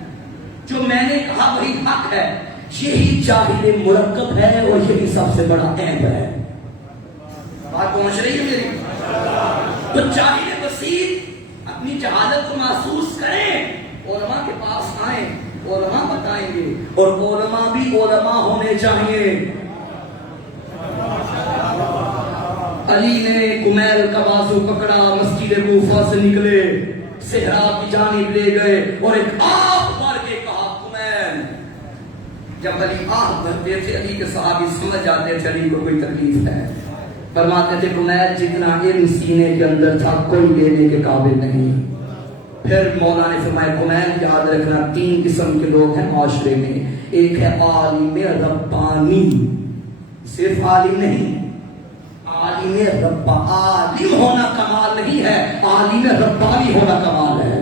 جو میں نے کہا وہی حق ہے۔ یہی جاہل مرکب ہے اور یہی سب سے بڑا عیب ہے۔ بات پہنچ رہی ہے میری؟ تو جاہل بصیر اپنی جہالت کو محسوس کریں، علماء کے پاس آئیں، علماء بتائیں گے، اور علماء بھی علماء ہونے چاہیے۔ علی نے کمیل کا بازو پکڑا، مسجد کوفہ سے نکلے، صحرا کی جانب لے گئے اور ایک آہ بھر کے کہا کمیل۔ جب علی آہ بھرتے تھے علی کے صحابی سمجھ جاتے تھے علی کو کوئی تکلیف ہے، فرماتے تھے کمیل جتنا علم سینے کے اندر تھا کوئی لینے کے قابل نہیں۔ پھر مولا نے فرمایا کمیل یاد رکھنا تین قسم کے لوگ ہیں معاشرے میں، ایک ہے عالم ربانی، صرف عالم نہیں، عالم ربانی، عالم ہونا کمال نہیں ہے، عالم ربانی ہونا کمال ہے۔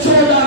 14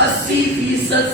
80%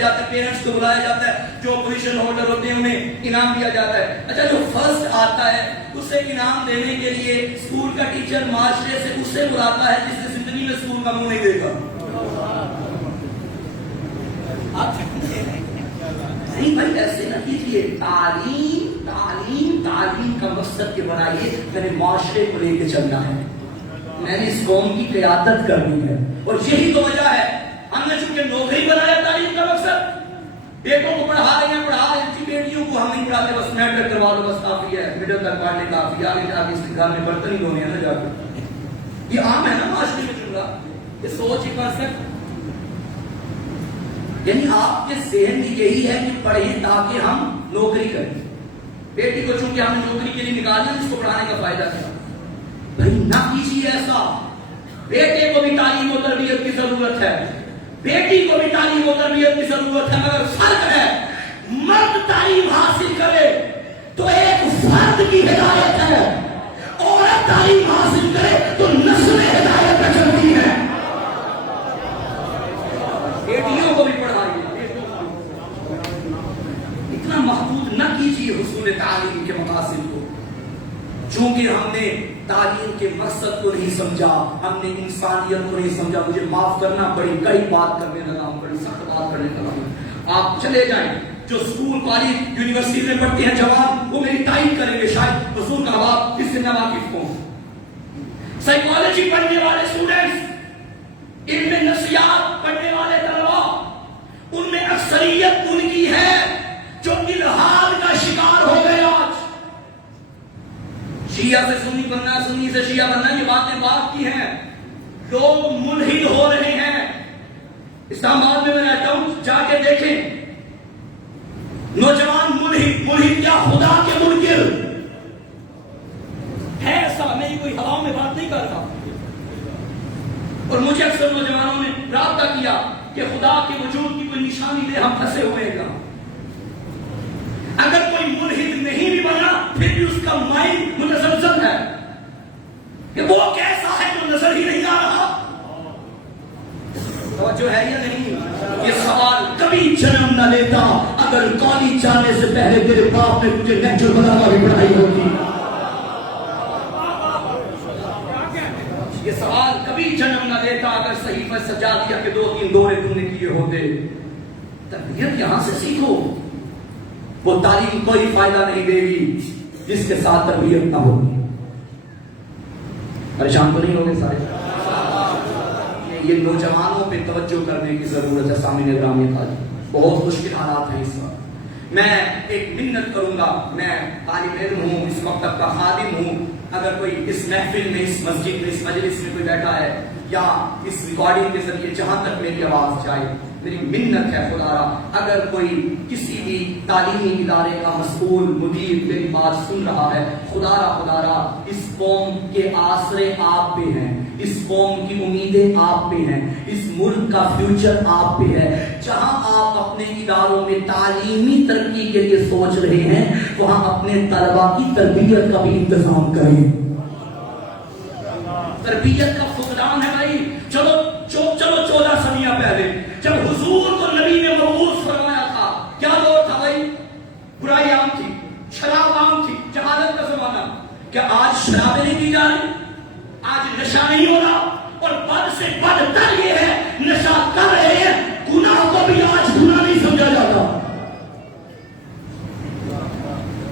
جاتا ہے, پیرنٹس کو بلایا جاتا ہے, جو پوزیشن ہولڈر ہوتے ہیں انہیں انعام دیا جاتا ہے. اچھا جو فرسٹ آتا ہے اسے انعام دینے کے لیے اسکول کا ٹیچر معاشرے سے اسے بلاتا ہے جس نے زندگی میں اسکول کا منہ نہیں دیکھا. نہیں بھائی ایسے نہ کیجیے. تعلیم تعلیم تعلیم کا مقصد کے بنائیے میں نے معاشرے کو لے کے چلنا ہے, میں نے اس قوم کی قیادت کرنی ہے. اور یہی تو وجہ ہے ہم نے چونکہ نوکری بنایا تعلیم کا مقصد. بیٹوں کو پڑھا رہے ہیں بیٹیوں کو ہم نہیں پڑھاتے, بس میٹرک کروا دو بس کافی ہے, مڈل تک پڑھنے کافی, آگے جا کے اس کے گھر میں برتن ہی دھونے ہیں نا جا کے. یہ عام ہے نا معاشرے میں جملہ, یہ سوچ ہی کنسپٹ. یعنی آپ کے ذہن میں یہی ہے کہ پڑھیں تاکہ ہم نوکری کریں. بیٹی کو چونکہ ہم نے نوکری کے لیے نکالا, اس کو پڑھانے کا فائدہ کیا؟ بھائی نہ کیجیے ایسا. بیٹے کو بھی تعلیم و تربیت کی ضرورت ہے, بیٹی کو بھی تعلیم و تربیت کی ضرورت ہے, مگر فرق ہے مرد تعلیم حاصل کرے تو ایک فرد کی ہدایت ہے, عورت تعلیم حاصل کرے تو نسل ہدایت پہ چلتی ہے. بیٹیوں کو بھی پڑھائیے, اتنا محدود نہ کیجیے حصول تعلیم کے مقاصد کو. چونکہ ہم نے تعلیم کے مقصد کو نہیں سمجھا, ہم نے انسانیت کو نہیں سمجھا. مجھے معاف کرنا, بڑی کئی بات کرنے لگا ہوں, بڑی سخت بات کرنے لگا ہوں. آپ چلے جائیں, جو اسکول کالج یونیورسٹی میں پڑھتے ہیں جوان, وہ میری تائید کریں گے شاید حضور کا حواب اس سے نہ واقف ہوں. سائیکالوجی پڑھنے والے اسٹوڈنٹس, علم نفسیات پڑھنے والے طلبا, ان میں اکثریت ان کی ہے جو الحاد کا شکار ہو گئے. آج شیعہ سے سنی بننا, سنی سے شیعہ بننا, یہ باتیں بات کی ہیں. لوگ ملحد ہو رہے ہیں. اسلام آباد میں رہتا ہوں, جا کے دیکھیں نوجوان ملحد. ملحد کیا خدا کے منکر ہے. ایسا میں کوئی ہوا میں بات نہیں کرتا. اور مجھے اکثر نوجوانوں نے رابطہ کیا کہ خدا کے وجود کی کوئی نشانی دے, ہم پھنسے ہوئے گا. اگر کوئی ملحد نہیں بھی بنا پھر بھی اس کا مائنڈ متزلزل ہے کہ وہ کیسا ہے جو نظر ہی نہیں آ رہا. توجہ ہے یا نہیں؟ یہ سوال کبھی جنم نہ لیتا اگر کالج جانے سے پہلے میرے باپ نے مجھے نیچرل بنانا بھی پڑھائی ہوتی. یہ سوال کبھی جنم نہ لیتا اگر صحیفہ سجا دیا کہ 2-3 دورے تم نے کیے ہوتے. تربیت یہاں سے سیکھو. وہ تعلیم کوئی فائدہ نہیں دے گی جس کے ساتھ تربیت نہ ہوگی. پریشان تو نہیں ہوگے سارے؟ یہ نوجوانوں پہ توجہ کرنے کی ضرورت ہے. سامنے گرامی خالی بہت مشکل حالات ہیں اس وقت. میں ایک منت کروں گا, میں طالب علم ہوں, اس مکتب کا خادم ہوں. اگر کوئی اس محفل میں, اس مسجد میں, اس مجلس میں کوئی بیٹھا ہے یا اس ریکارڈنگ کے ذریعے جہاں تک میری آواز جائے, میری منت ہے خدا را, اگر کوئی کسی بھی تعلیمی ادارے کا مسئول مدیر میری بات سن رہا ہے, خدا را اس قوم کے آسرے آپ پہ ہیں, اس قوم کی امیدیں آپ پہ ہیں, اس ملک کا فیوچر آپ پہ ہے. جہاں آپ اپنے اداروں میں تعلیمی ترقی کے لیے سوچ رہے ہیں وہاں اپنے طلبا کی تربیت کا بھی انتظام کریں. تربیت کا فقدان ہے بھائی. چلو 14 صدیاں پہلے جب حضور کو نبی نے مبعوث فرمایا تھا, کیا دور تھا بھائی؟ برائی عام تھی, شراب عام تھی, جہالت کا زمانہ. کیا آج شرابیں نہیں پی جا رہی؟ آج نشہ نہیں ہو رہا؟ اور بد سے بدتر یہ ہے نشہ کر رہے ہیں, گناہ کو بھی آج گناہ نہیں سمجھا جاتا.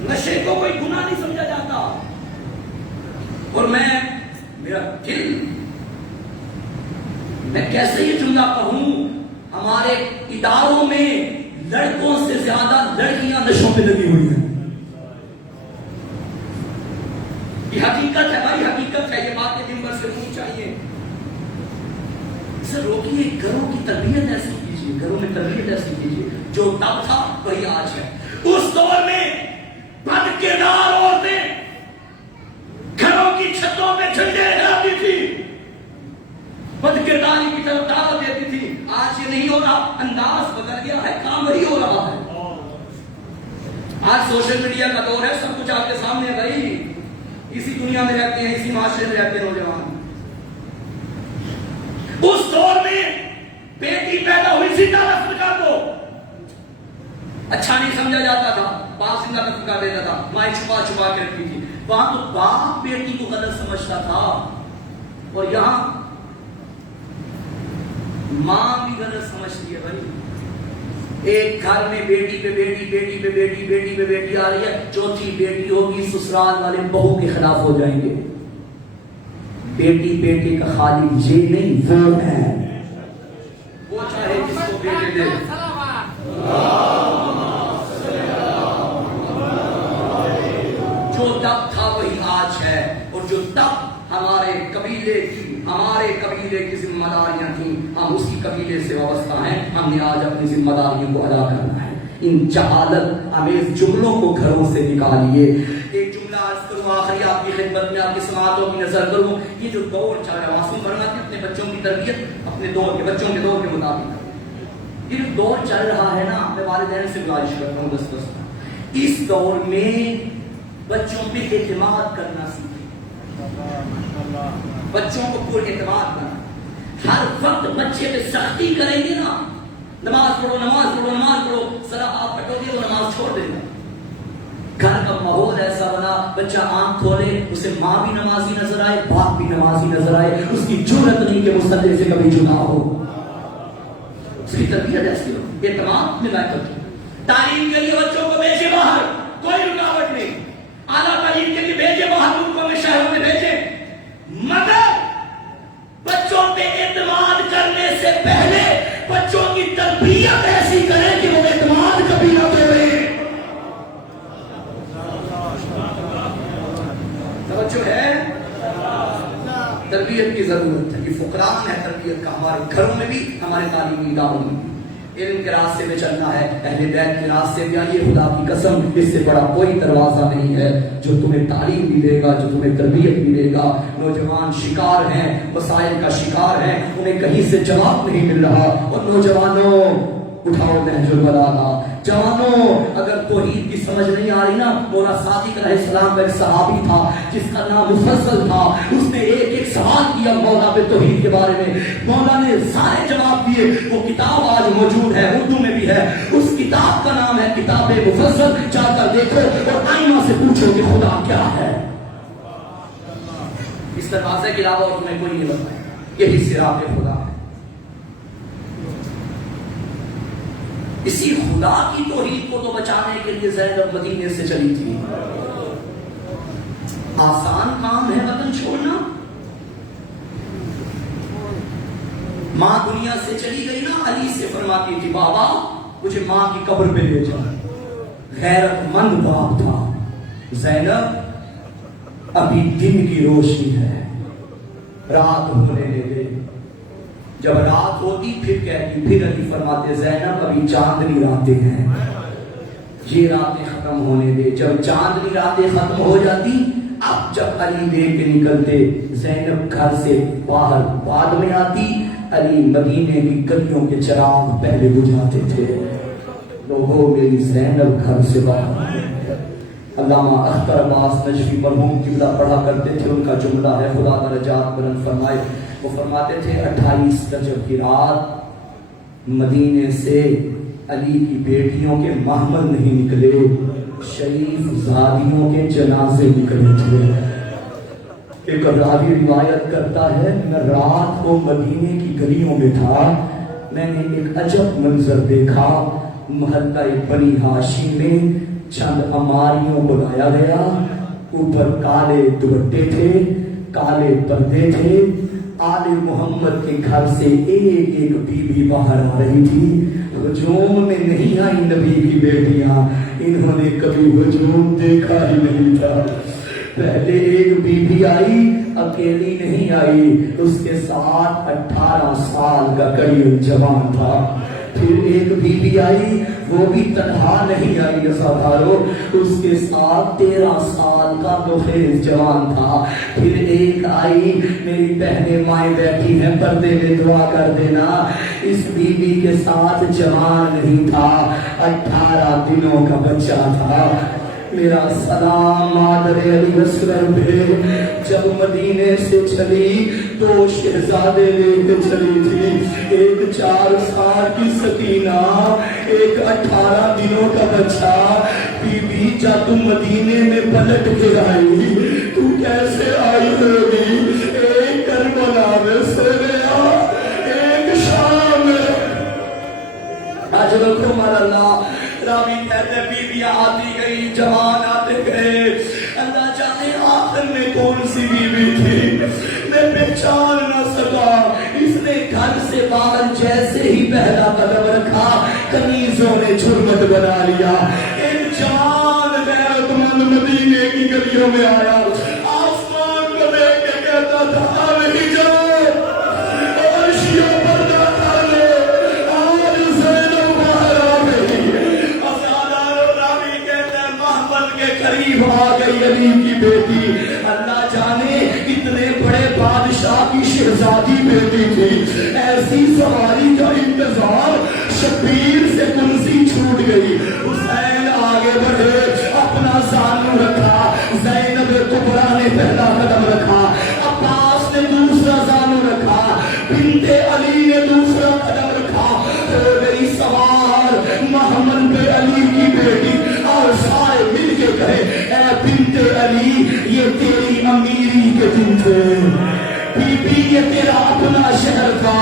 نشے کو کوئی گناہ نہیں سمجھا جاتا. اور میرا دل, میں کیسے یہ جملہ کہوں, ہمارے اداروں میں لڑکوں سے زیادہ لڑکیاں نشوں پہ لگی ہوئی ہیں. یہ حقیقت ہے بھائی, حقیقت ہے. یہ باتیں دن بھر سے ہونی چاہیے. اسے روکیے, گھروں کی تربیت ایسی کیجیے, گھروں میں تربیت ایسی کیجیے. جو تب تھا وہی آج ہے. اس دور میں بد کردار عورتیں گھروں کی چھتوں پہ جھنڈے لہراتی تھی, بد کرداری کی طرف دعوت دیتی تھی. آج یہ نہیں ہو رہا, انداز بدل گیا ہے, کام وہی ہو رہا ہے. آج سوشل میڈیا کا دور ہے, سب کچھ آپ کے سامنے ہے بھائی. اسی دنیا میں رہتے ہیں, اسی معاشرے میں رہتے ہیں نوجوان. اس دور میں بیٹی پیدا ہوئی, سیدھا رسم کر دو, اچھا نہیں سمجھا جاتا تھا، باپ زندہ قتل کر دیتا تھا، مائیں چھپا چھپا کے رکھتی تھی. وہاں تو باپ بیٹی کو غلط سمجھتا تھا، اور یہاں ماں بھی غلط سمجھتی ہے. بھائی ایک گھر میں بیٹی پہ بیٹی، بیٹی پہ بیٹی، بیٹی پہ بیٹی آ رہی ہے، چوتھی بیٹی ہوگی سسرال والے بہو کے خلاف ہو جائیں گے. بیٹی بیٹے کا خالی یہ نہیں، وہ ہے، وہ چاہے جس کو بیٹے دے. جو تب تھا وہی آج ہے، اور جو تب ہمارے قبیلے کی ذمہ داریاں تھیں، ہم اسی قبیلے سے وابستہ ہیں. ہم نے آج اپنی ذمہ داریوں کو ادا کرنا ہے. ان جہالت آمیز جملوں کو گھروں سے نکالیے. ایک جملہ عرض کروں آخری آپ کی خدمت میں، آپ کی سماعتوں کی نظر کروں. یہ جو دور چل رہا ہے، معصوم فرماتے ہیں اپنے بچوں کی تربیت اپنے دور کے بچوں کے دور کے مطابق. یہ جو دور چل رہا ہے نا، میں والدین سے گزارش کرتا ہوں اس دور میں بچوں پہ اعتماد کرنا سیکھیں. بچوں کو پر اعتماد کرنا. ہر وقت بچے پہ سختی کریں گے نا، نماز پڑھو نماز پڑھو نماز پڑھو، ذرا آپ پٹو گے وہ نماز چھوڑ دے گا. گھر کا ماحول ایسا بنا، بچہ آنکھ کھولے اسے ماں بھی نمازی نظر آئے، باپ بھی نمازی نظر آئے، اس کی جرأت نہیں کہ مصلی سے کبھی جدا ہو. اس کی تربیت ایسی ہو. اعتماد میں کرتا ہوں. تعلیم کے لیے بچوں کو بھیجے باہر، کوئی رکاوٹ نہیں. اعلیٰ تعلیم کے لیے بھیجے باہر، ملکوں میں شہروں میں بھیجے، مگر بچوں پہ اعتماد کرنے سے پہلے بچوں کی تربیت ایسی کریں کہ وہ اعتماد کبھی نہ توڑے. توجہ ہے، تربیت کی ضرورت ہے. یہ فقران ہے تربیت کا، ہمارے گھروں میں بھی، ہمارے تعلیمی اداروں میں بھی. علم کے راستے میں چلنا ہے، اہل بیت کے راستے میں آئیے. خدا کی قسم اس سے بڑا کوئی دروازہ نہیں ہے جو تمہیں تعلیم بھی دے گا، جو تمہیں تربیت بھی دے گا. نوجوان شکار ہیں، مسائل کا شکار ہیں، انہیں کہیں سے جواب نہیں مل رہا. اور نوجوانوں اٹھاؤ نہج البلاغہ. جوانوں اگر توحید کی سمجھ نہیں آ رہی نا، مولا صادق علیہ السلام کا ایک صحابی تھا جس کا نام مفضل تھا. اس نے ایک سوال کیا مولا پہ توحید کے بارے میں، مولا نے سارے جواب دیے. وہ کتاب آج موجود ہے، اردو میں بھی ہے. اس کتاب کا نام ہے کتاب مفضل. جا کر دیکھو اور آئمہ سے پوچھو کہ خدا کیا ہے. اس دروازے کے علاوہ اور تمہیں کوئی نہیں بتائے. یہی صراط خدا ہے. اسی خدا کی توحید کو تو بچانے کے لیے زینب مدینے سے چلی تھی. آسان کام ہے وطن چھوڑنا. ماں دنیا سے چلی گئی نا، علی سے فرماتی تھی بابا مجھے ماں کی قبر پہ لے جا. غیرت مند باپ تھا. زینب ابھی دن کی روشنی ہے، رات ہونے لے گئے. جب رات ہوتی پھر کہتی، پھر علی فرماتے زینب ابھی چاندنی راتیں ہیں، یہ راتیں ختم ہونے دے. جب چاندنی راتیں ختم ہو جاتی، اب جب علی دیکھ کے نکلتے، زینب گھر سے باہر بعد میں آتی. علی مدینے کی گلیوں کے چراغ پہلے بجھاتے تھے. لوگوں میری زینب گھر سے باہر. علامہ اختر عباس نجفی مرحوم قبلہ پڑھا کرتے تھے، ان کا جملہ ہے خدا درجات بلند فرمائے. وہ فرماتے تھے 28 رجب کی رات مدینے سے علی کی بیٹیوں کے محمل نہیں نکلے، شریف زادیوں کے جنازے نکلے تھے. ایک راوی روایت کرتا ہے میں رات کو مدینے کی گلیوں میں تھا، میں نے ایک عجب منظر دیکھا. محلہ بنی ہاشم میں چند عماریوں کو لایا گیا، اوپر کالے دوپٹے تھے، کالے پردے تھے. آل محمد کے گھر سے ایک ایک بیوی باہر آ رہی تھی. ہجوم میں نہیں آئی نبی کی بیٹیاں، انہوں نے کبھی ہجوم دیکھا ہی نہیں تھا. پہلے ایک بیوی آئی، اکیلی نہیں آئی، اس کے ساتھ 18 سال کا قریب جوان تھا. پھر ایک بیوی آئی، وہ بھی تنہا نہیں آئی رضاکارو، اس کے ساتھ 13 سال کا دوخیز جوان تھا. پھر ایک آئی، میری بہنیں مائیں بیٹھی ہیں پردے میں دعا کر دینا، اس بیوی کے ساتھ جوان نہیں تھا، 18 دنوں کا بچہ تھا. میرا سلام مادر علی اصغر پہ جب مدینے سے چلی تو شہزادے لے کے چلی تھی، ایک 4 سال کی سکینہ، ایک 18 دنوں کا بچہ۔ بی بی جب تم مدینے میں پلٹ کے آئی تو کیسے آئی ہوگی؟ ایک کربلا میں سے گیا، ایک شام میں اجرکم اللہ۔ راوی کہتے بی بی آتی گئی، جوان آتے گئے، اللہ جانے آخر میں کون سی بی بی تھی میں پہچان نہ سکا۔ اس نے گھر سے باہر جیسے ہی پہلا قدم رکھا کنیزوں نے جھرمٹ بنا لیا۔ ایک جوان غیرت مند مدینے کی گلیوں میں آیا، آسمان کو دیکھ کے کہتا تھا نہیں جاؤ اور شیعہ پردہ کر لو، آج زینب باہر آ گئی۔ ازادار راوی کہتے ہیں محمل کے قریب آ گئی علی کی بیٹی، اللہ جانے کتنے بڑے بادشاہ کی شہزادی بیٹی تھی، ایسی سواری کا انتظار، شبیر سے کنزی چھوٹ گئی۔ حسین آگے بڑھے، اپنا زانو رکھا، زینب کبریٰ نے پہلا قدم رکھا، عباس نے دوسرا زانو رکھا، بنت علی نے دوسرا قدم رکھا، ہو گئی سوار محمد پہ علی کی بیٹی، اور سارے مل کے کہے اے بنت علی یہ تیری امیری کے دن تھے، بی بی یہ تیرا اپنا شہر تھا،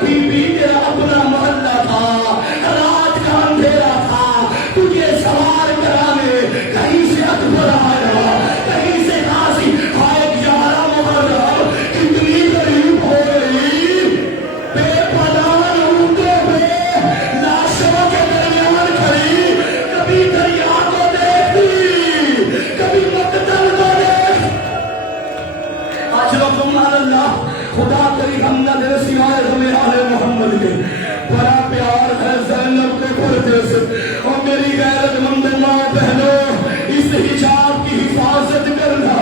بی بی تیرا اپنا محلہ تھا، رات کا اندھیرا تھا، تجھے سوار کرانے کہیں سے اکبر آیا، کہیں سے غازی ہائے 11 محرم کتنی قریب ہو گئی، بے پناہ اونٹوں پہ لاشوں کے درمیان کھڑی، کبھی دریا کو دیکھتی، کبھی مقتل کو دیکھ۔ اجرکم اللہ، خدا کری ہم نہ دے سوائے ہمیں آل محمد کے، بڑا پیار ہے زینب کے پردے سے۔ اور میری غیرت مند ماں بہنوں، اس حجاب کی حفاظت کرنا،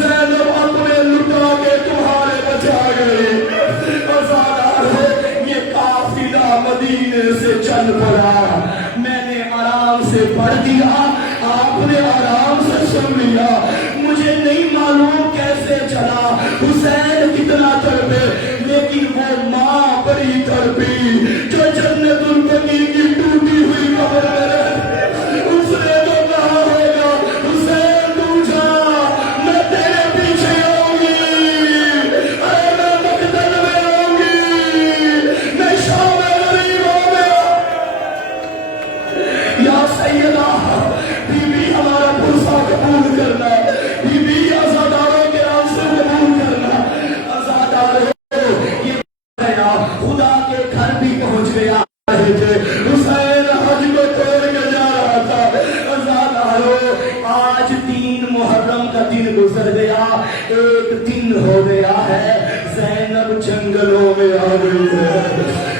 زینب اپنے لٹا کے تمہارے بچا گئی۔ ازادار ہے یہ قافلہ مدینے سے چل پڑا، میں نے آرام سے پڑھ دیا، آپ نے آرام سے سن لیا، مجھے نہیں معلوم کیسے چلا، حسین کتنا تڑپے، لیکن وہ ماں بڑی تڑپی جو جنت البقیع کی ٹوٹی ہوئی قبر میں رہتی، اس نے تو کہا ہوگا حسین تو جا میں تیرے پیچھے آؤں گی، اے میں مقتل میں آؤں گی، میں شام غریبوں میں یا سیدہ بی بی ہمارا پرسہ قبول کرنا، بی بی ازاداروں کے آنسو قبول کرنا۔ ازادار یہ گیا، خدا کے گھر بھی پہنچ گیا، حسین حج کو توڑ کے جا رہا تھا۔ ازاداروں آج 3 محرم کا دن گزر گیا، ایک دن ہو گیا ہے زینب جنگلوں میں آ گئی ہے،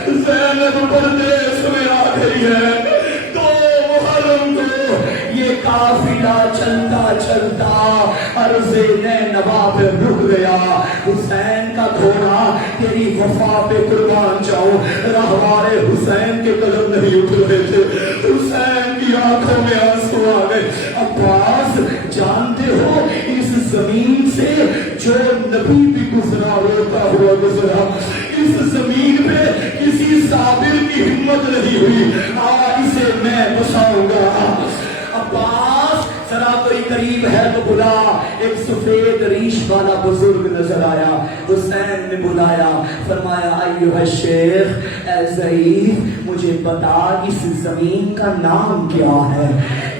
زینب پردیس میں آ گئی ہے۔ 2 محرم کو یہ قافلہ چلتا چلتا عرض نینوا پہ رک گیا، حسین کا گھوڑا تیری وفا پہ قربان جاؤں، راہوارے حسین کے قدم نہیں اٹھ رہے تھے، حسین کی آنکھوں میں آنسو آ گئے۔ عباس جانتے ہو اس زمین سے جو نبی بھی گزرا ہوتا ہوا گزرا، اس زمین پہ کسی صابر کی ہمت نہیں ہوئی، اسے میں بساؤں گا۔ عباس ذرا کوئی قریب ہے تو بلا، ایک سفید ریش والا بزرگ نظر آیا، حسین نے بلایا، فرمایا ایھا الشیخ، اے ضعیف مجھے بتا اس زمین کا نام کیا ہے؟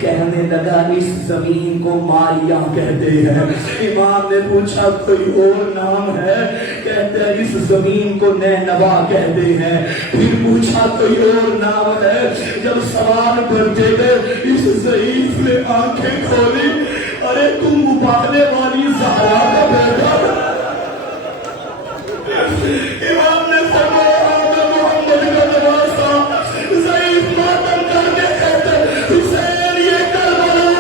کہنے لگا اس زمین کو ماریہ کہتے ہیں۔ امام نے پوچھا کوئی اور نام ہے؟ کہتے ہیں اس زمین کو نینوا کہتے ہیں۔ پھر پوچھا کوئی اور نام ہے؟ جب سوال کرتے گئے اس ضعیف نے آنکھیں کھولی، ارے تم ابالنے والی زہرا کا بیٹا۔ امام نے فرمایا محمد کا نواسا، ضعیف ماتم کرنے کہتے حسین یہ کربلا،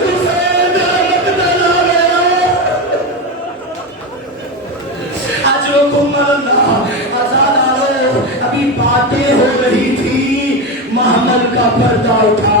حسین رحمت اللہ گیا۔ اجرکم اللہ، ازادارو ابھی باتیں ہو رہی تھی، محمل کا پردہ اٹھا،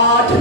8